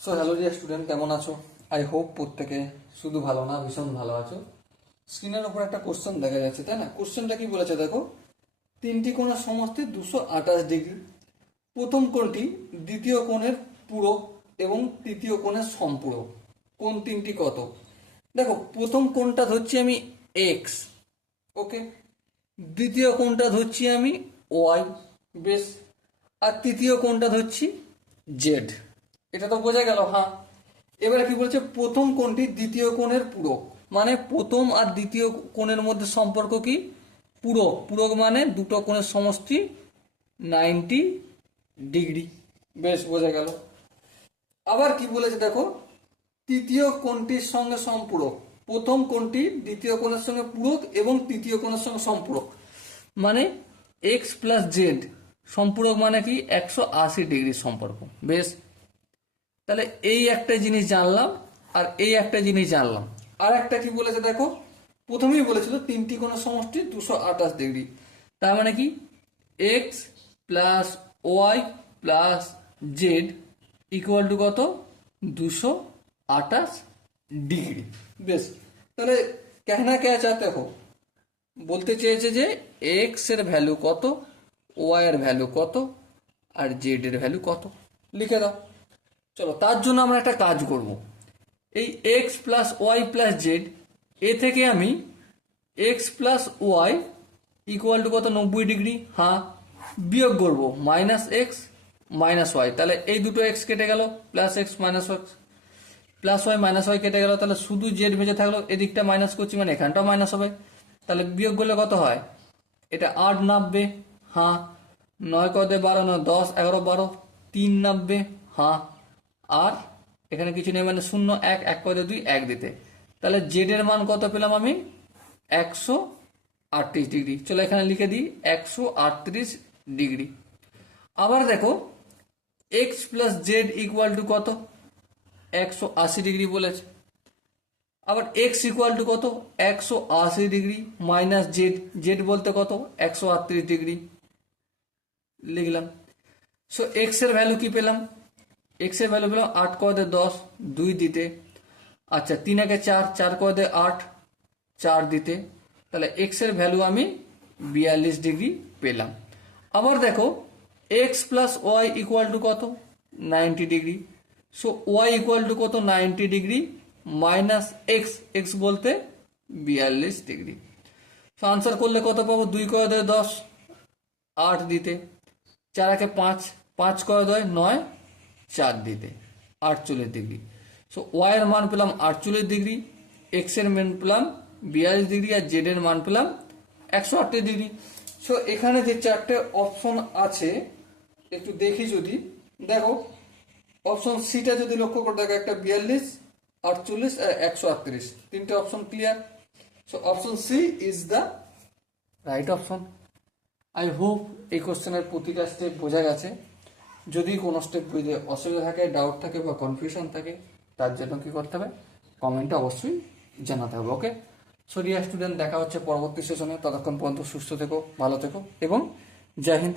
So hello dear student, কেমন আছো? I hope প্রত্যেকে শুধু ভালো না, ভীষণ ভালো আছো। স্ক্রিনের ওপর একটা কোশ্চেন দেখা যাচ্ছে, তাই না? কোশ্চেনটা কি বলেছে দেখো। তিনটি কোণের সমষ্টি 228 ডিগ্রি। প্রথম কোণটি দ্বিতীয় কোণের পূরক এবং তৃতীয় কোণের সম্পূরক। কোণ তিনটি কত? দেখো, প্রথম কোণটা ধরছি আমি এক্স, ওকে। দ্বিতীয় কোণটা ধরছি আমি ওয়াই, বেশ। আর তৃতীয় কোণটা ধরছি জেড। এটা তো বোঝা গেল, হ্যাঁ। এবারে কি বলছে, প্রথম কোণটি দ্বিতীয় কোণের পূরক, মানে প্রথম আর দ্বিতীয় কোণের মধ্যে সম্পর্ক কি? পূরক। পূরক মানে দুটো কোণের সমষ্টি 90 ডিগ্রি। বেশ, বোঝা গেল। আবার কি বলেছে দেখো, তৃতীয় কোণটির সঙ্গে সম্পূরক। প্রথম কোণটি দ্বিতীয় কোণের সঙ্গে পূরক এবং তৃতীয় কোণের সঙ্গে সম্পূরক, মানে এক্স প্লাস জেড সম্পূরক, মানে কি 180 ডিগ্রির সম্পর্ক। বেশ, তাহলে এই একটা জিনিস জানলাম আর এই একটা জিনিস জানলাম। আর একটা কি বলেছে দেখো, প্রথমেই বলেছিল তিনটি কোণের সমষ্টি 228 ডিগ্রি। তার মানে কি x plus y plus z equal to কত? 228 ডিগ্রি। বেশ, তাহলে कहना क्या चाहते हो? বলতে চেয়েছে যে এক্স এর ভ্যালু কত, ওয়াই এর ভ্যালু কত, আর জেড এর ভ্যালু কত, লিখে দাও। চলো, তার জন্য আমরা একটা কাজ করব। এই x plus y plus z, এ থেকে আমি x plus y equal to কত? 90 ডিগ্রি, হ্যাঁ। বিয়োগ করবো মাইনাস এক্স মাইনাস ওয়াই, তাহলে এই দুটো এক্স কেটে গেল, plus x minus x plus y minus y কেটে গেল, তাহলে শুধু জেড বেঁচে থাকলো। এদিকটা মাইনাস করছি মানে এখানটাও মাইনাস হবে, তাহলে বিয়োগ করলে কত হয়? এটা 8 নাববে, হ্যাঁ। 9 কদে 12, 9 10 11 12, 3 নাববে, হ্যাঁ। আর এখানে কিছু নেই মানে 0 1 1 কদে 2 1 দিতে, তাহলে জেড এর মান কত পেলাম আমি? 138 ডিগ্রি। চলো এখানে লিখে দিই 138 ডিগ্রি। আবার দেখো, x plus z equal to কত? 180 ডিগ্রি বলেছে। আবার এক্স ইকুয়াল টু কত? 180 ডিগ্রি মাইনাস জেড, জেড বলতে কত? 138 ডিগ্রি লিখলাম। সো এক্স এর ভ্যালু কি পেলাম? এক্স এর ভ্যালু পেলাম 8 কদে 10 2 দিতে, আচ্ছা 3 একে 4 4 কদে 8 4 দিতে, তাহলে এক্স এর ভ্যালু আমি 42 ডিগ্রি পেলাম। আবার দেখো, x plus y equal to কত? 90 degree. So y equal to কত? 90 ডিগ্রি মাইনাস এক্স, এক্স বলতে 42 ডিগ্রি। সো আনসার করলে কত পাবো? 2 কদে 10 8 দিতে, 4 একে 5 5 কদে 9 4 দিতে, 48 ডিগ্রি। সো ওয়াই এর মান পেলাম 48 ডিগ্রি, এক্স এর মান পেলাম 42 ডিগ্রি, আর জেড এর মান পেলাম 138 ডিগ্রি। সো এখানে যে চারটে অপশন আছে একটু দেখি, যদি দেখো অপশন সিটা যদি লক্ষ্য করে দেখো, একটা 42 48 আর 138, তিনটে option clear. So option c is the right option. I hope এই কোশ্চেনের প্রতিটা স্টেপ বোঝা গেছে। যদি কোনো স্টেপ বুঝতে অসুবিধা থাকে, ডাউট থাকে বা কনফিউশন থাকে, তার জন্য কি করতে হবে? কমেন্টে অবশ্যই জানাতে হবে, ওকে। সো ডিয়ার স্টুডেন্ট, দেখা হচ্ছে পরবর্তী সেশনে। ততক্ষণ পর্যন্ত সুস্থ থেকো, ভালো থেকো এবং জয় হিন্দ।